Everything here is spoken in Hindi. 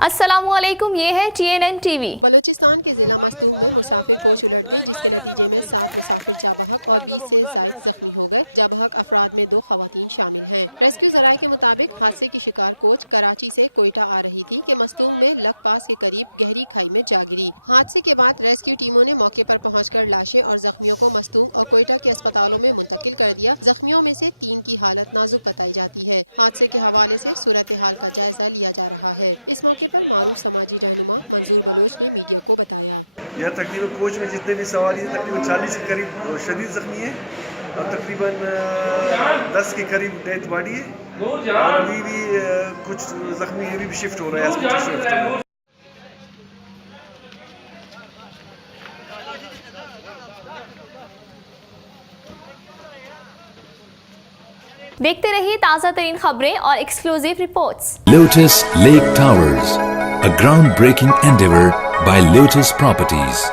अस्सलामुअलैकुम, ये है TNN TV। बलूचिस्तान के जिला मस्तूम में मुसाफिर कोच उलट गई, जिसके नतीजे में 7 मुसाफिर जाबहक और 20 से जायद जख्मी हो गए। जाबहक अफराद में 2 खवातीन शामिल हैं। रेस्क्यू जराये के मुताबिक हादसे की शिकार कोच कराची से कोयटा आ रही थी कि मस्तूम में लक पास के करीब गहरी खाई में जा गिरी। हादसे के बाद रेस्क्यू टीमों ने मौके पर पहुंचकर लाशें और जख्मियों को मस्तूम और कोयटा के अस्पतालों में मुंतकिल कर दिया। जख्मियों में से 3 की हालत नाजुक बताई जाती है। हादसे के हवाले से सूरत हाल का जायजा लिया जा रहा है। इस मौके पर मारूफ समाजी रहनुमा मंजूर बलोच ने मीडिया को बताया, यह तकरीबन कोच में जितने भी सवारी हैं तकरीबन 40 के करीब शदीद जख्मी है और तकरीबन 10 के करीब डेथ बॉडी है और अभी भी कुछ जख्मी अभी भी शिफ्ट हो रहा है हॉस्पिटल शिफ्ट हो रहा है। देखते रहिए ताज़ा तरीन खबरें और exclusive reports. Lotus Lake Towers, a groundbreaking endeavor by Lotus Properties.